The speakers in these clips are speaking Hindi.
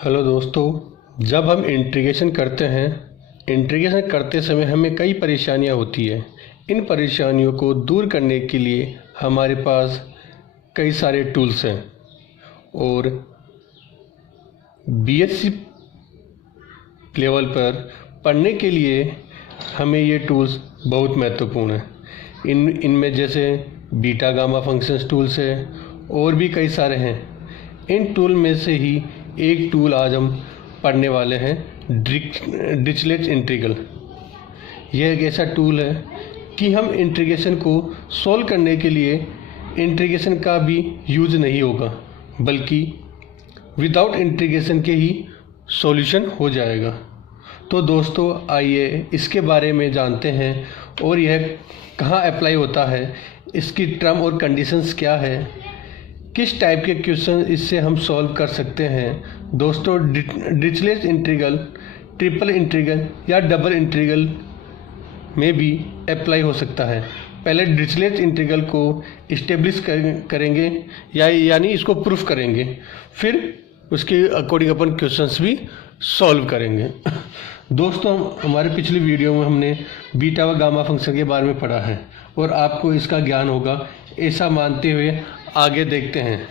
हेलो दोस्तों, जब हम इंटीग्रेशन करते हैं, इंटीग्रेशन करते समय हमें कई परेशानियां होती है। इन परेशानियों को दूर करने के लिए हमारे पास कई सारे टूल्स हैं और बीएससी लेवल पर पढ़ने के लिए हमें ये टूल्स बहुत महत्वपूर्ण हैं। इनमें जैसे बीटा गामा फंक्शंस टूल्स है और भी कई सारे हैं। इन टूल में से ही एक टूल आज हम पढ़ने वाले हैं, डिरिचलेट इंटीग्रल। यह एक ऐसा टूल है कि हम इंटीग्रेशन को सॉल्व करने के लिए इंटीग्रेशन का भी यूज नहीं होगा, बल्कि विदाउट इंटीग्रेशन के ही सॉल्यूशन हो जाएगा। तो दोस्तों, आइए इसके बारे में जानते हैं और यह कहाँ अप्लाई होता है, इसकी टर्म और कंडीशंस क्या है, किस टाइप के क्वेश्चन इससे हम सॉल्व कर सकते हैं। दोस्तों, डिरिचलेट इंटीग्रल ट्रिपल इंटीग्रल या डबल इंटीग्रल में भी अप्लाई हो सकता है। पहले डिरिचलेट इंटीग्रल को इस्टेब्लिश करेंगे यानी इसको प्रूफ करेंगे, फिर उसके अकॉर्डिंग अपन क्वेश्चंस भी सॉल्व करेंगे। दोस्तों, हमारे पिछली वीडियो में हमने बीटा व गामा फंक्शन के बारे में पढ़ा है और आपको इसका ज्ञान होगा, ऐसा मानते हुए आगे देखते हैं।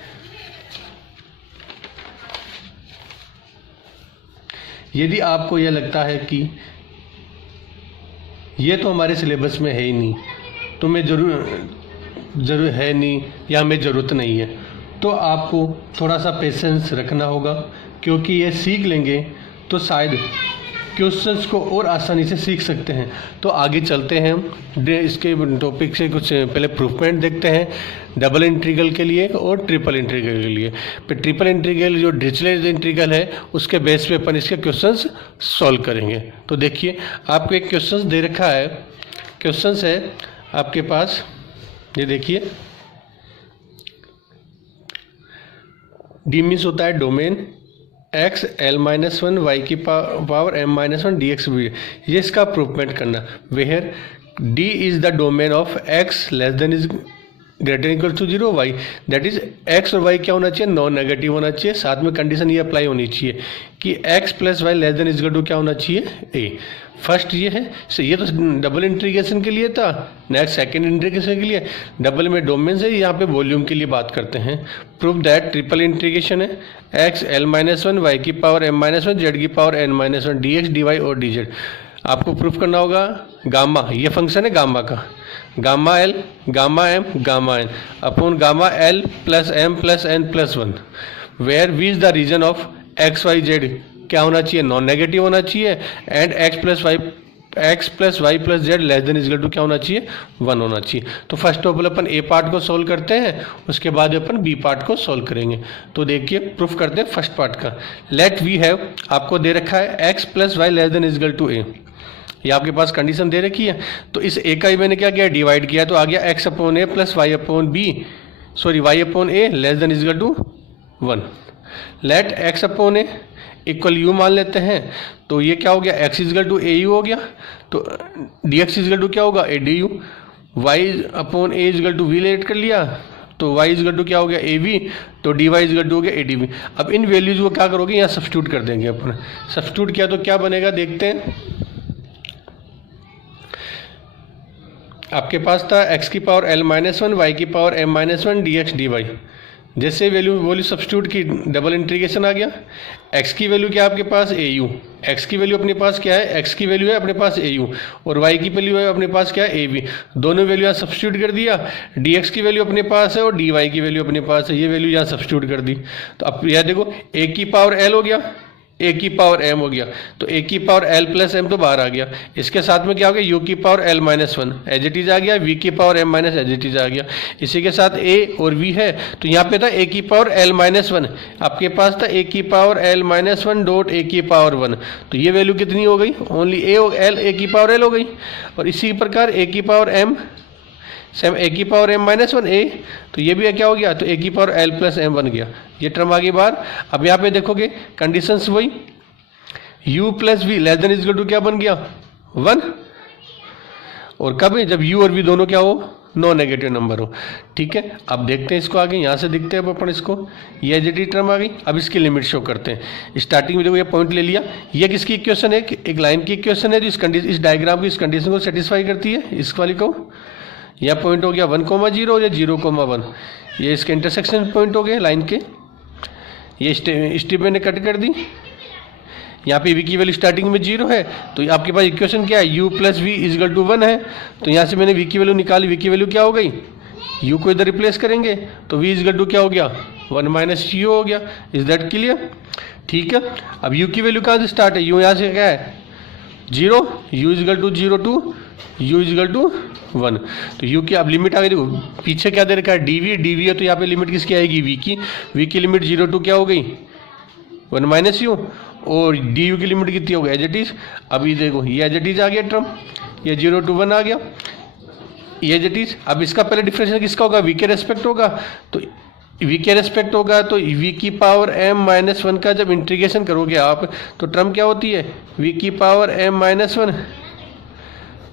यदि आपको यह लगता है कि ये तो हमारे सिलेबस में है ही नहीं, तो मैं ज़रूर है नहीं या हमें ज़रूरत नहीं है, तो आपको थोड़ा सा पेशेंस रखना होगा, क्योंकि ये सीख लेंगे तो शायद क्वेश्चंस को और आसानी से सीख सकते हैं। तो आगे चलते हैं, इसके टॉपिक से कुछ पहले प्रूफमेंट देखते हैं डबल इंटीग्रल के लिए और ट्रिपल इंटीग्रल के लिए। फिर ट्रिपल इंटीग्रल जो डिरिचलेट इंटीग्रल है उसके बेस पे अपन इसके क्वेश्चंस सॉल्व करेंगे। तो देखिए, आपको एक क्वेश्चंस दे रखा है। क्वेश्चंस है आपके पास, ये देखिए, डी मीन्स होता है डोमेन x l-1 y की पावर m-1 dx भी। ये इसका प्रूफमेंट करना, where d is the domain of x less than is greater equal to 0 y, that is x और y क्या होना चाहिए, नॉन नेगेटिव होना चाहिए। साथ में कंडीशन ये अप्लाई होनी चाहिए कि x plus Y less than is equal to क्या होना चाहिए, a। फर्स्ट ये है, ये तो डबल इंटीग्रेशन के लिए था। नेक्स्ट सेकंड इंटीग्रेशन के लिए डबल में डोमेन से, यहाँ पे वॉल्यूम के लिए बात करते हैं। प्रूफ दैट ट्रिपल इंटीग्रेशन है x l-1 y की पावर m-1 z की पावर n-1 dx dy और dz। आपको प्रूफ करना होगा गामा, ये फंक्शन है गामा का, gamma l gamma M gamma n upon gamma l plus m plus n plus 1, where v is the region of x y z क्या होना चाहिए, नॉन नेगेटिव होना चाहिए, and x plus y plus z less than equal to क्या होना चाहिए, 1 होना चाहिए। तो फर्स्ट ऑफ ऑल अपन ए पार्ट को सोल्व करते हैं, उसके बाद अपन बी पार्ट को सोल्व करेंगे। तो देखिए, प्रूफ करते हैं फर्स्ट पार्ट का। लेट वी हैव, आपको दे रखा है X plus Y less than equal to A, ये आपके पास कंडीशन दे रखी है। तो इस ए का ही मैंने क्या किया, डिवाइड किया, तो आ गया x upon A plus Y upon b, sorry y upon a less than equal to 1। Let x upon a equal u मान लेते हैं, तो ये क्या हो गया, x equal to a u हो गया, तो डी एक्स इजगल टू क्या होगा, a d u. Y upon a equal to v let कर लिया, तो वाई इजगल टू क्या हो गया, ए वी, तो डी वाई इजगल टू हो गया ए डी वी। अब इन वैल्यूज को क्या करोगे, यहाँ सब्स्टिट्यूट कर देंगे अपन। सब्स्टिट्यूट किया तो क्या बनेगा, देखते हैं। आपके पास था x की पावर l-1 y की पावर m-1 dx dy। जैसे वैल्यू सब्स्टिट्यूट की, डबल इंटीग्रेशन आ गया। x की वैल्यू क्या है आपके पास, au, x की वैल्यू अपने पास क्या है, x की वैल्यू है अपने पास au, और y की वैल्यू है अपने पास क्या है, av। दोनों वैल्यू यहाँ सब्स्टिट्यूट कर दिया, dx की वैल्यू अपने पास है और dy की वैल्यू अपने पास है, ये वैल्यू यहाँ सब्स्टिट्यूट कर दी। तो अब यह देखो, a की पावर l हो गया, ए की पावर एम हो गया, तो ए की पावर एल प्लस एम तो बाहर आ गया। इसके साथ में क्या हो गया, यू की power l-1 as it is आ गया, वी की power m- as it is आ गया। इसी के साथ ए और वी है, तो यहाँ पे था ए की पावर l-1, आपके पास था ए की पावर l-1 डॉट ए की पावर 1, तो ये वैल्यू कितनी हो गई, ओनली ए और एल, ए की पावर एल हो गई। और इसी प्रकार ए की पावर एम सेम ए की पावर m-1 ए, तो ये भी क्या हो गया, तो ए की पावर l प्लस एम बन गया, ये टर्म आ गई बाहर। अब यहाँ पे देखोगे कंडीशंस वही, u plus v less than equal to क्या बन गया, 1, और कब है, जब u और v दोनों क्या हो, नो नेगेटिव नंबर हो। ठीक है, अब देखते हैं इसको आगे, यहाँ से देखते हैं अब अपन इसको, ये एज टर्म आ गई। अब इसकी लिमिट शो करते हैं। स्टार्टिंग में देखो ये पॉइंट ले लिया, ये किसकी इक्वेशन है, एक लाइन की इक्वेशन है जो इस डायग्राम की इस कंडीशन को सेटिस्फाई करती है, इस वाली को। यह पॉइंट हो गया 1,0 या 0,1, ये इसके इंटरसेक्शन पॉइंट हो गए लाइन के। ये स्टेप मैंने कट कर दी। यहाँ पे v की वैल्यू स्टार्टिंग में 0 है, तो आपके पास इक्वेशन क्या है, u plus v is equal to 1 है। तो यहाँ से मैंने v की वैल्यू निकाली, v की वैल्यू क्या हो गई, u को इधर रिप्लेस करेंगे तो v इज इक्वल टू क्या हो गया, 1 माइनस u हो गया। Is that clear? ठीक है, अब u की वैल्यू कहाँ से स्टार्ट है, u यहाँ से क्या है 0, u is equal to 0 to u is equal to 1। तो u की अब लिमिट आ गई, देखो पीछे क्या दे रखा है dv है, तो यहाँ पे लिमिट किसकी आएगी, v की लिमिट 0 टू क्या हो गई 1 माइनस यू, और डी यू की लिमिट कितनी हो गई एज इट इज। अभी देखो ये एज इट इज आ गया टर्म, ये 0 to 1 आ गया, ये एज इट इज। अब इसका पहले डिफरेंशियल किसका होगा, वी के रेस्पेक्ट होगा। तो वी के रेस्पेक्ट होगा तो वी की पावर m-1 का जब इंटीग्रेशन करोगे आप तो टर्म क्या होती है, वी की पावर m-1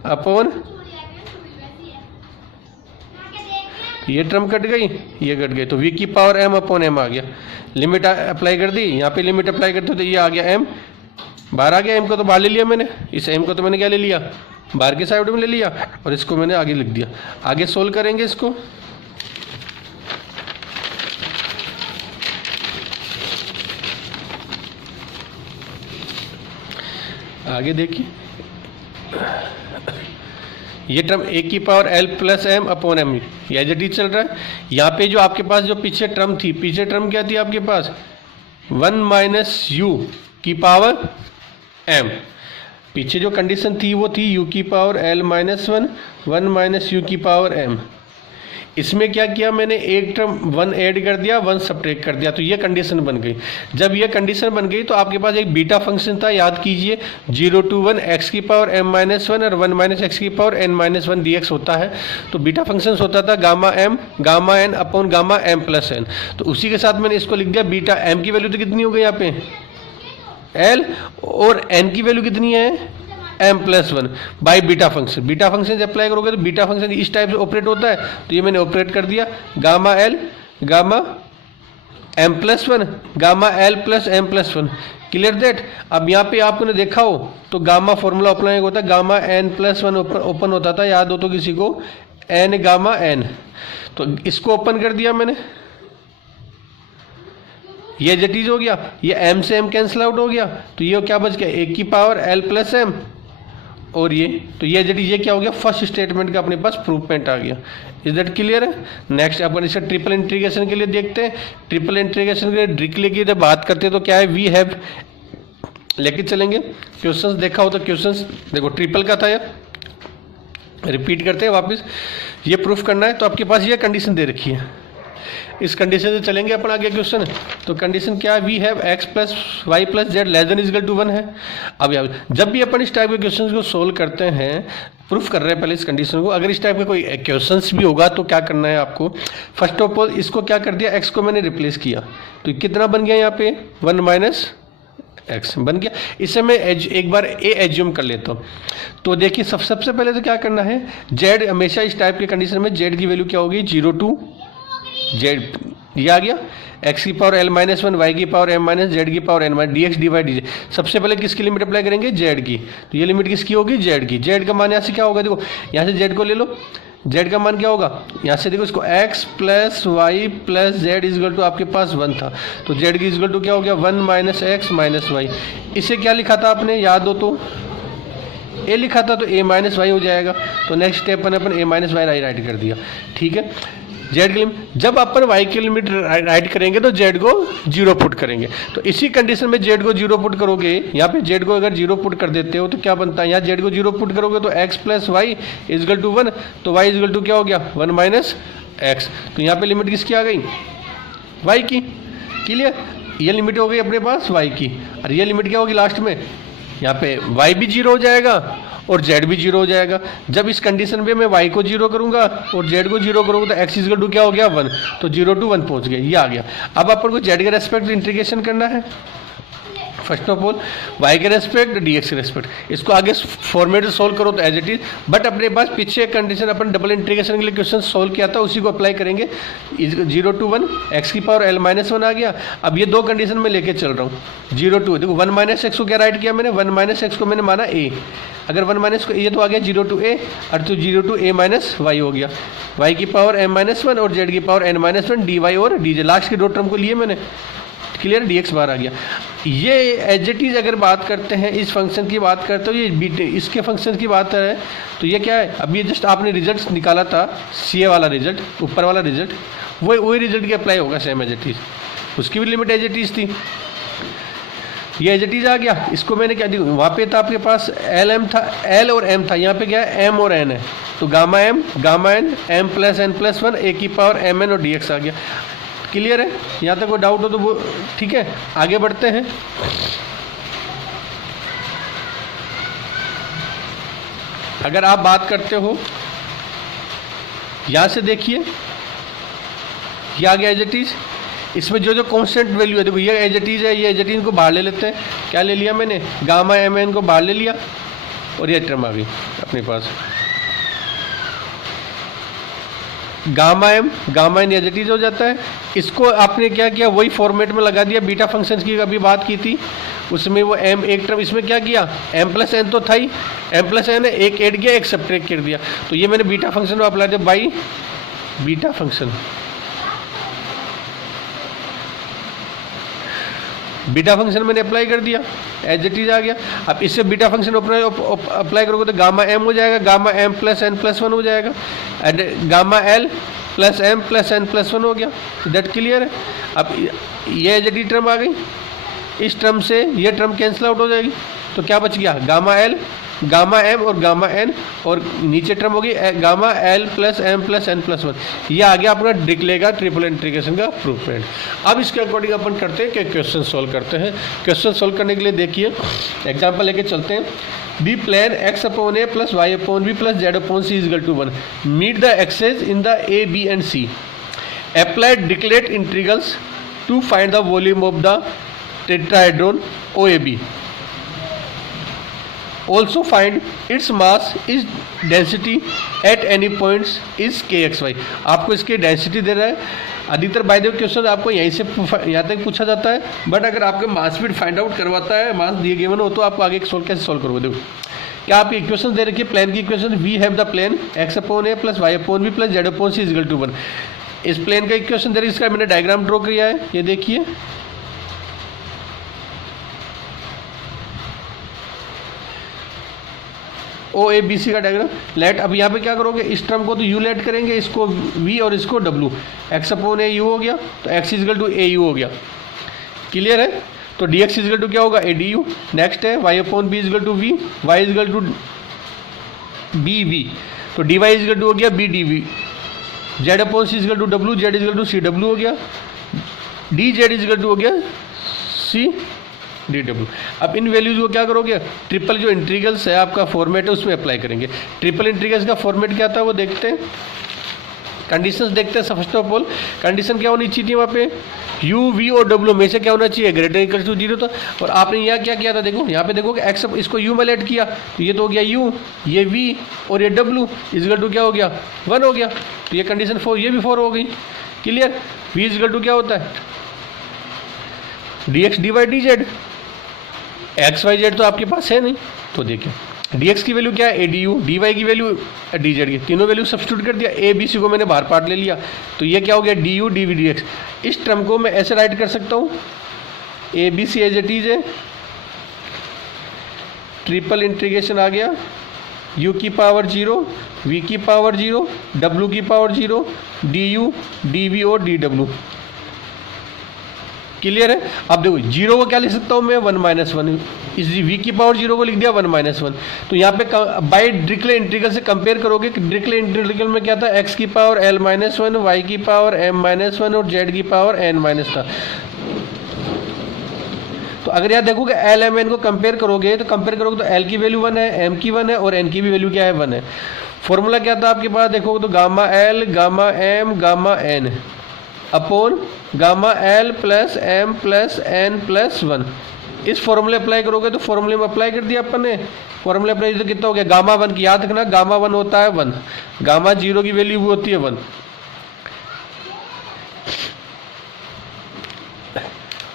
अपॉन, ये टर्म कट गई, ये कट गई, तो v की पावर m अपॉन m आ गया। लिमिट अप्लाई कर दी, यहाँ पे लिमिट अप्लाई करते तो ये आ गया m, बाहर आ गया, m को तो बाहर ले लिया मैंने, इस m को तो मैंने क्या ले लिया, बाहर के साइड में ले लिया, और इसको मैंने आगे लिख दिया। आगे सोल्व करेंगे इसको, आगे देखिए ये टर्म a की power l plus m upon m, ये एज इट इज चल रहा है। यहाँ पे जो आपके पास जो पीछे टर्म थी, पीछे टर्म क्या थी आपके पास, 1 माइनस u की पावर m, पीछे जो कंडीशन थी वो थी u की power l minus 1 minus u की पावर m। इसमें क्या किया मैंने, एक टर्म 1 ऐड कर दिया, 1 सब्ट्रैक्ट कर दिया, तो ये कंडीशन बन गई। जब ये कंडीशन बन गई तो आपके पास एक बीटा फंक्शन था, याद कीजिए 0 to 1 x की पावर m-1 और 1 माइनस एक्स की पावर n-1 dx होता है। तो बीटा फंक्शन होता था gamma m gamma n upon gamma m plus n। तो उसी के साथ मैंने इसको लिख दिया बीटा m की वैल्यू तो कितनी हो गई यहाँ पे l, और n की वैल्यू कितनी है m+1 by beta function. Beta function जब अप्लाई करोगे तो बीटा फंक्शन इस टाइप से ऑपरेट होता है, तो ये मैंने ऑपरेट कर दिया gamma l gamma m+1 gamma l plus m+1। Clear that? अब यहाँ पे आपने देखा हो तो गामा फॉर्मूला अप्लाई होता है, गामा n+1 ओपन होता था, याद हो तो किसी को, n गामा n। तो इसको ओपन कर दिया मैंने, ये जटीज हो गया, ये m से m कैंसिल आउट हो गया, तो ये क्या बच गया, 1 की पावर l प्लस m, और ये तो ये जटीज, ये क्या हो गया, फर्स्ट स्टेटमेंट का अपने पास प्रूफमेंट आ गया। इज दैट क्लियर है? नेक्स्ट अपन इसका ट्रिपल इंटीग्रेशन के लिए देखते हैं। ट्रिपल इंटीग्रेशन के लिए ट्रिकली की जब बात करते हैं तो क्या है, वी हैव लेके चलेंगे। क्वेश्चंस देखा हो तो क्वेश्चंस देखो, ट्रिपल का था, ये रिपीट करते हैं वापस। ये प्रूफ करना है तो आपके पास ये कंडीशन दे रखी है, इस कंडीशन से चलेंगे अपन आगे क्वेश्चन। तो कंडीशन क्या है, we have x plus y plus z less than equal to 1 है। अब यार जब भी अपन इस टाइप के क्वेश्चंस को सोल्व करते हैं, प्रूफ कर रहे हैं पहले इस कंडीशन को, अगर इस टाइप का कोई क्वेश्चंस भी होगा तो क्या करना है आपको, फर्स्ट ऑफ ऑल इसको क्या कर दिया, x को मैंने रिप्लेस किया, तो कितना बन गया यहाँ पे 1 माइनस x बन गया। इसे मैं एक बार a एज्यूम कर लेता हूँ। तो देखिए सबसे पहले तो क्या करना है, z हमेशा इस टाइप के कंडीशन में z की वैल्यू क्या होगी, 0 to z, ये आ गया, x की पावर l-1 y की पावर m- z की power n dx divide dz। सबसे पहले किसकी लिमिट अप्लाई करेंगे, z की, तो ये लिमिट किसकी होगी, z की। z का मान यहाँ से क्या होगा, देखो यहाँ से z को ले लो, z का मान क्या होगा, यहाँ से देखो इसको x plus y plus z equal to आपके पास 1 था, तो z की इजगल टू क्या हो गया, 1 माइनस एक्स माइनस वाई। इसे क्या लिखा था आपने, याद हो तो a लिखा था, तो a माइनस वाई हो जाएगा। तो नेक्स्ट स्टेप पर अपन a माइनस वाई राइट कर दिया, ठीक है। जेड की लिमिट, जब अपन वाई की लिमिट राइट करेंगे तो जेड को 0 पुट करेंगे, तो इसी कंडीशन में जेड को 0 पुट करोगे, यहाँ पे जेड को अगर 0 पुट कर देते हो तो क्या बनता है, यहाँ जेड को 0 पुट करोगे तो x plus y equal to 1, तो y इजगल टू क्या हो गया, 1 माइनस एक्स। तो यहाँ पे लिमिट किसकी आ गई, y की। क्लियर? ये लिमिट हो गई अपने पास y की, और ये लिमिट क्या होगी लास्ट में, यहाँ पे y भी 0 हो जाएगा और z भी 0 हो जाएगा। जब इस कंडीशन पे मैं y को 0 करूंगा और z को 0 करूंगा तो x इजगल टू क्या हो गया, 1, तो 0 to 1 पहुंच गया, ये आ गया। अब अपन को z के रेस्पेक्ट इंटीग्रेशन करना है। फर्स्ट ऑफ ऑल y के रेस्पेक्ट dx के रेस्पेक्ट, इसको आगे फॉर्मेट से सोल्व करो तो एज इट इज, बट अपने पास पीछे एक कंडीशन अपन डबल इंटीग्रेशन के लिए क्वेश्चन सोल्व किया था, उसी को अप्लाई करेंगे। 0 to 1 x की पावर l माइनस 1 आ गया। अब ये दो कंडीशन में लेके चल रहा हूँ। 0 to देखो 1 माइनस एक्स को क्या राइट किया मैंने, 1 माइनस एक्स को मैंने माना a, अगर 1 माइनस को ये तो आ गया 0 to a, और तो 0 to a माइनस वाई हो गया, y की पावर m माइनस 1 और z की पावर n माइनस 1 dy और dz, लास्ट के दो टर्म को लिए मैंने, क्लियर, dx बाहर आ गया। ये एज इट इज अगर बात करते हैं, इस फंक्शन की बात करते हो, ये इसके फंक्शन की बात है, तो ये क्या है, अब ये जस्ट आपने रिजल्ट निकाला था, सी वाला रिजल्ट, ऊपर वाला रिजल्ट, वही रिजल्ट की अप्लाई होगा सेम एज इट इज, उसकी भी लिमिट एज इट इज थी, ये एज इट इज आ गया। इसको मैंने क्या दिया, वहाँ पे था आपके पास एल एम था, एल और एम था, यहाँ पे क्या है एम और एन है, तो gamma M gamma n m plus n plus 1 a की पावर एम एन और डी एक्स आ गया। क्लियर है, यहाँ तक कोई डाउट हो तो वो ठीक है, आगे बढ़ते हैं। अगर आप बात करते हो, यहाँ से देखिए ये आ गया एज इट इज, इसमें जो जो कांस्टेंट वैल्यू है, देखो ये एज इट इज है, ये एज इट इज को बाहर ले लेते हैं, क्या ले लिया मैंने, गामा एम एन को बाहर ले लिया और ये टर्म आ गई अपने पास, gamma M gamma N as it is हो जाता है। इसको आपने क्या किया, वही फॉर्मेट में लगा दिया, बीटा फंक्शंस की अभी बात की थी, उसमें वो एम एक टर्म, इसमें क्या किया, एम प्लस एन तो था ही, एम प्लस एन है, एक ऐड किया एक सब्ट्रैक्ट कर दिया, तो ये मैंने बीटा फंक्शन में अप्लाई दिया by beta function, beta function मैंने अप्लाई कर दिया, एज इट इज आ गया। अब इससे बीटा फंक्शन अप्लाई करोगे तो गामा एम हो जाएगा, gamma m plus n plus 1 हो जाएगा, and gamma l plus m plus n plus 1 हो गया, दैट क्लियर है। अब ये एज इट इज टर्म आ गई, इस टर्म से ये टर्म कैंसिल आउट हो जाएगी, तो क्या बच गया, गामा एल गामा एम और गामा एन, और नीचे टर्म होगी gamma l plus m plus n plus 1, ये आ गया अपना डिक्ले का ट्रिपल इंटीग्रेशन का प्रूफमेंट। अब इसके अकॉर्डिंग अपन करते हैं कि क्वेश्चन सोल्व करते हैं। क्वेश्चन सोल्व करने के लिए देखिए एग्जांपल लेके चलते हैं। B plane x upon A plus Y upon B plus Z upon C is equal to 1, meet the axes in the A B and C, apply डिक्लेट integrals to find the volume of the tetrahedron OAB, also find its mass is density at any points is kxy। आपको इसकी डेंसिटी दे रहा है, अधिकतर बाय द वे क्वेश्चन आपको यहीं से यहाँ तक पूछा जाता है, बट अगर आपके मास भी फाइंड आउट करवाता है, मास दिए गिवन हो, तो आपको आगे सोल्व कैसे सोल्व करोगे। देखो क्या आप इक्वेशन दे रखी है, प्लेन की equation, we have the plane x upon A plus Y upon B plus Z upon C is equal to 1, इस प्लेन का इक्वेशन दे रही है, इसका मैंने डायग्राम ड्रॉ किया है, ये देखिए OABC का डायग्राम लेट। अब यहाँ पे क्या करोगे, इस टर्म को तो u लेट करेंगे, इसको v और इसको w, x upon a u हो गया, तो x equal to a u हो गया, क्लियर है। तो dx इजल टू क्या होगा, ए डी यू। नेक्स्ट है y upon b equal to v, y equal to b v, तो dy इजल टू हो गया b d v, z upon c equal to w, z equal to c डब्ल्यू हो गया, dz इजल टू हो गया c डी डब्ल्यू। अब इन वैल्यूज को क्या करोगे, ट्रिपल जो इंटीग्रल्स है आपका फॉर्मेट है उसमें अप्लाई करेंगे। ट्रिपल इंटीग्रल्स का फॉर्मेट क्या था वो देखते हैं, कंडीशंस देखते हैं। फर्स्ट ऑफ ऑल कंडीशन क्या होनी चाहिए वहाँ पे, u v और w में से क्या होना चाहिए, ग्रेटर इक्वल टू 0 था। और आपने यहाँ क्या किया था, देखो यहाँ पे देखो कि x इसको u में लेट किया, तो ये तो हो गया u, ये v और ये w इजल टू क्या हो गया 1 हो गया, तो ये कंडीशन 4, ये भी 4 हो गई, क्लियर। v इजल टू क्या होता है dx dy dz, x y z तो आपके पास है नहीं, तो देखिए dx की वैल्यू क्या है a d you, d y की वैल्यू डी जेड की, तीनों वैल्यू सब्स्टिट्यूट कर दिया, ए बी सी को मैंने बाहर पार्ट ले लिया, तो ये क्या हो गया d U D v d x. इस टर्म को मैं ऐसे राइट कर सकता हूँ, a b c as it is है, ट्रिपल इंटीग्रेशन आ गया, u की पावर 0, v की पावर 0, w की power 0, d U D we और डी डब्ल्यू, क्लियर है। अब देखो 0 को क्या लिख सकता हूँ मैं 1 माइनस 1, इस v की पावर 0 को लिख दिया 1 माइनस 1। तो यहाँ पे बाय डिक्ले इंटीग्रल से कंपेयर करोगे कि डिक्ले इंटीग्रल में क्या था, x की पावर l माइनस 1, y की पावर m माइनस 1 और z की पावर n माइनस था। तो अगर यहाँ देखोगे एल एम एन को कंपेयर करोगे, तो कंपेयर करोगे तो l की वैल्यू 1 है, m की 1 है और n की भी वैल्यू क्या है 1 है। फॉर्मूला क्या था आपके पास, देखोगे तो gamma l gamma m gamma n upon gamma l plus m plus n plus 1, इस फॉर्मूले अप्लाई करोगे तो फॉर्मूले में अप्लाई कर दिया अपन ने, फॉर्मूले अप्लाई तो कितना हो गया गामा 1 की, याद रखना गामा 1 होता है 1, गामा 0 की वैल्यू वो होती है 1,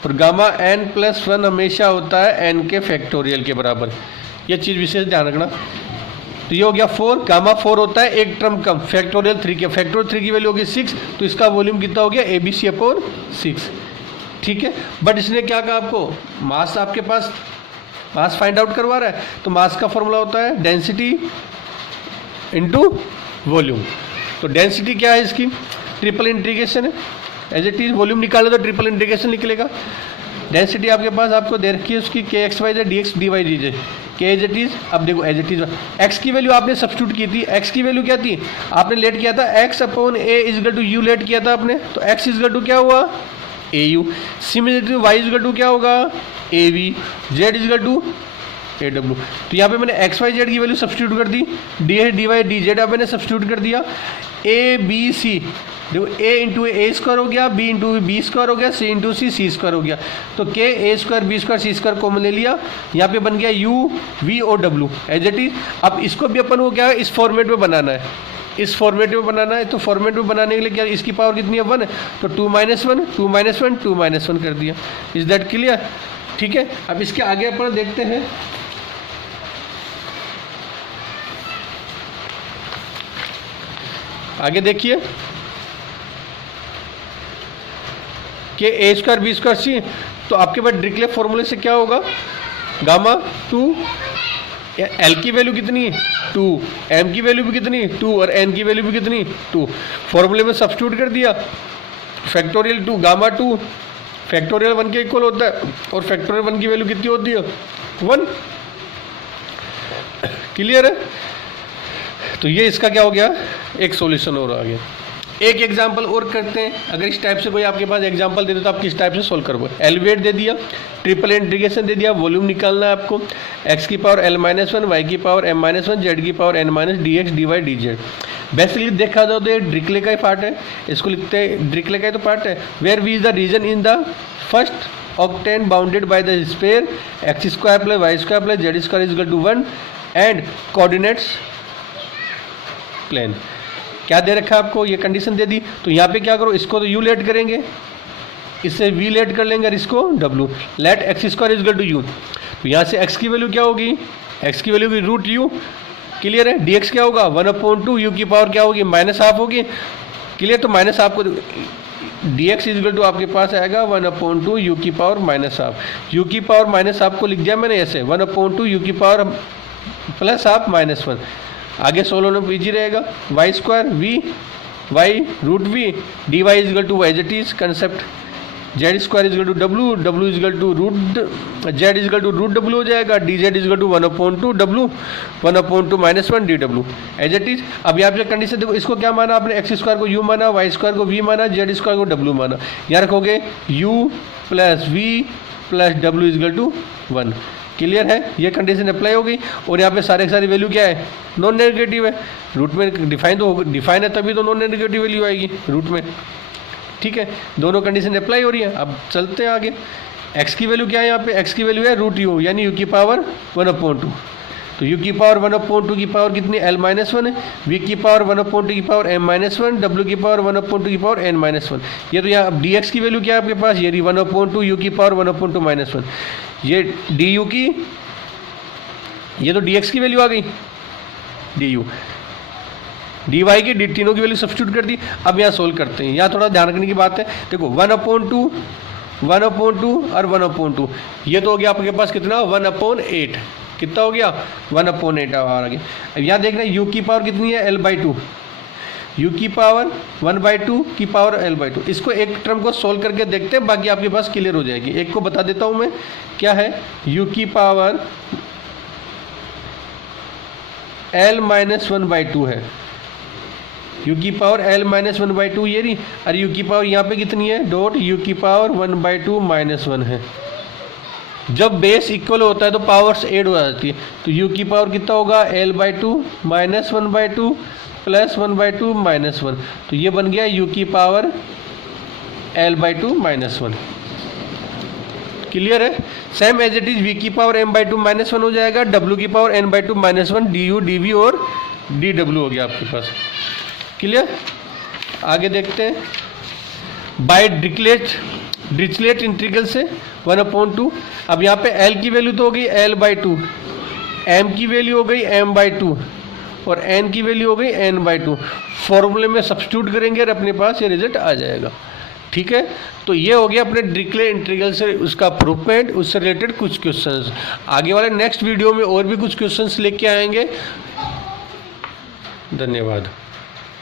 और गामा n+1 हमेशा होता है n के फैक्टोरियल के बराबर, ये चीज़ विशेष ध्यान रखना। तो ये हो गया 4, गामा 4 होता है एक टर्म कम, फैक्टोरियल 3 के, फैक्टोरियल 3 की वैल्यू होगी 6, तो इसका वॉल्यूम कितना हो गया ABC/6, ठीक है। बट इसने क्या कहा आपको, मास आपके पास, मास फाइंड आउट करवा रहा है, तो मास का फॉर्मूला होता है डेंसिटी इनटू वॉल्यूम। तो डेंसिटी क्या है इसकी, ट्रिपल इंटीग्रेशन है, एज इट इज वॉल्यूम निकाले तो ट्रिपल इंटीग्रेशन निकलेगा। डेंसिटी आपके पास आपको दे रखी है उसकी kxyz dx dy dz, के एज इट इज, अब देखो एज इट इज x की वैल्यू आपने सब्स्टिट्यूट की थी, x की वैल्यू क्या थी, आपने लेट किया था x/a=u लेट किया था आपने, तो x क्या हुआ au, सिमिलरली y क्या होगा av, z aw। तो यहाँ पे मैंने x y z की वैल्यू सब्स्टिट्यूट कर दी, ds dy dz अब मैंने सब्स्टिट्यूट कर दिया, a b c, देखो a इंटू ए स्क्वायर हो गया, b इंटू बी स्क्वायर हो गया, c इंटू सी स्क्वायर हो गया, तो k a square b square c square common ले लिया, यहाँ पे बन गया u v o w as it is. अब इसको भी अपन को क्या है इस फॉर्मेट में बनाना है, इस फॉर्मेट में बनाना है, तो फॉर्मेट में बनाने के लिए क्या इसकी पावर कितनी है 1 है, तो 2 - 1 2 - 1 2 - 1 कर दिया, इज दैट क्लियर, ठीक है। अब इसके आगे अपन देखते हैं, आगे देखिए कि a स्क्वायर बी स्क्वायर सी, तो आपके पास डिरिक्ले फॉर्मूले से क्या होगा, गामा 2, एल की वैल्यू कितनी 2, एम की वैल्यू भी कितनी 2 और एन की वैल्यू भी कितनी 2, फॉर्मूले में सब्स्टिट्यूट कर दिया, फैक्टोरियल 2 गामा 2 फैक्टोरियल 1 के इक्वल होता है, और फैक्टोरियल 1 की वैल्यू कितनी होती है 1, क्लियर है। तो ये इसका क्या हो गया, एक सॉल्यूशन और आ गया। एक एग्जाम्पल और करते हैं, अगर इस टाइप से कोई आपके पास एग्जाम्पल दे दे तो आप किस टाइप से सोल्व करोगे। एलिवेट दे दिया, ट्रिपल इंटीग्रेशन दे दिया, वॉल्यूम निकालना है आपको, x की पावर l-1, y की पावर m-1, z की power n- dx dy dz। Basically देखा जाए तो ये डिरिक्ले का ही पार्ट है, इसको लिखते हैं डिरिक्ले का ही तो पार्ट है, where v is the region in the first octant bounded by the sphere x² + y² + z² = 1 and coordinates plane. क्या दे रखा है आपको, ये कंडीशन दे दी, तो यहाँ पे क्या करो, इसको तो u लेट करेंगे, इससे v लेट कर लेंगे और इसको w, लेट x² = u। तो यहाँ से x की वैल्यू क्या होगी, x की वैल्यू होगी √u, क्लियर है। dx क्या होगा 1/2, u की पावर क्या होगी -½ होगी, क्लियर। तो -½ को dx = आपके पास आएगा 1/2 u की पावर -½ u की पावर -½ को लिख दिया मैंने ऐसे 1/2 u की पावर +½ -1, आगे सोल्व होने ईजी रहेगा। y² v y √v dy = as it is concept, z² = w, w z √w हो जाएगा, dz = 1/2 w 1/2 -1 dw as it is. अब यहाँ पे कंडीशन देखो, इसको क्या माना आपने, x² को u माना, y² को v माना, z² को w माना, यहाँ रखोगे u + v + w = 1, क्लियर है। ये कंडीशन अप्लाई हो गई, और यहाँ पे सारे सारी वैल्यू क्या है नॉन नेगेटिव है, रूट में डिफाइन है तभी तो नॉन नेगेटिव वैल्यू आएगी रूट में, ठीक है। दोनों कंडीशन अप्लाई हो रही है। अब चलते हैं आगे, x की वैल्यू क्या है, यहाँ पे x की वैल्यू है √u यानी u की पावर 1/2, तो u की पावर 1/2 की पावर कितनी l-1 है, v की पावर 1/2 की पावर m-1, w की पावर 1/2 की पावर n-1। ये तो यहाँ अब dx की वैल्यू क्या है आपके पास, ये 1/2 u की पावर 1/2 -1, ये du की, ये तो dx की वैल्यू आ गई, du dy की डी तीनों की वैल्यू सब्स्टिट्यूट कर दी। अब यहाँ सोल्व करते हैं, यहाँ थोड़ा ध्यान रखने की बात है, देखो 1/2 और 1/2, ये तो हो गया आपके पास कितना 1/8, कितना हो गया 1/8 आ गया। अब यहाँ देखना u की पावर कितनी है l/2, u की पावर 1/2 की पावर l/2, इसको एक टर्म को सोल्व करके देखते हैं, बाकी आपके पास क्लियर हो जाएगी। एक को बता देता हूँ मैं, क्या है u की पावर l-1/2 है, u की पावर l-1/2 ये रही, और u की पावर यहाँ पे कितनी है डॉट u की पावर 1/2 -1 है। जब बेस इक्वल होता है तो पावर्स ऐड हो जाती है, तो u की पावर कितना होगा l/2 -1/2 + 1/2 -1, तो ये बन गया u की पावर l/2 -1, क्लियर है। Same as it is V की power m by two minus one हो जाएगा, w की power n by two minus one, D U D we और डी डब्ल्यू हो गया आपके पास। क्लियर। आगे देखते हैं बाय डिरिचलेट इंटीग्रल से 1/2। अब यहाँ पे l की वैल्यू तो हो गई l बाई टू, m की वैल्यू हो गई m बाई टू और n की वैल्यू हो गई n बाई टू। फॉर्मूले में सब्स्टिट्यूट करेंगे और अपने पास ये रिजल्ट आ जाएगा। ठीक है, तो ये हो गया अपने डिरिचलेट इंटीग्रल से उसका प्रूफमेंट, उससे रिलेटेड कुछ क्वेश्चंस। आगे वाले नेक्स्ट वीडियो में और भी कुछ क्वेश्चंस लेके आएंगे। धन्यवाद।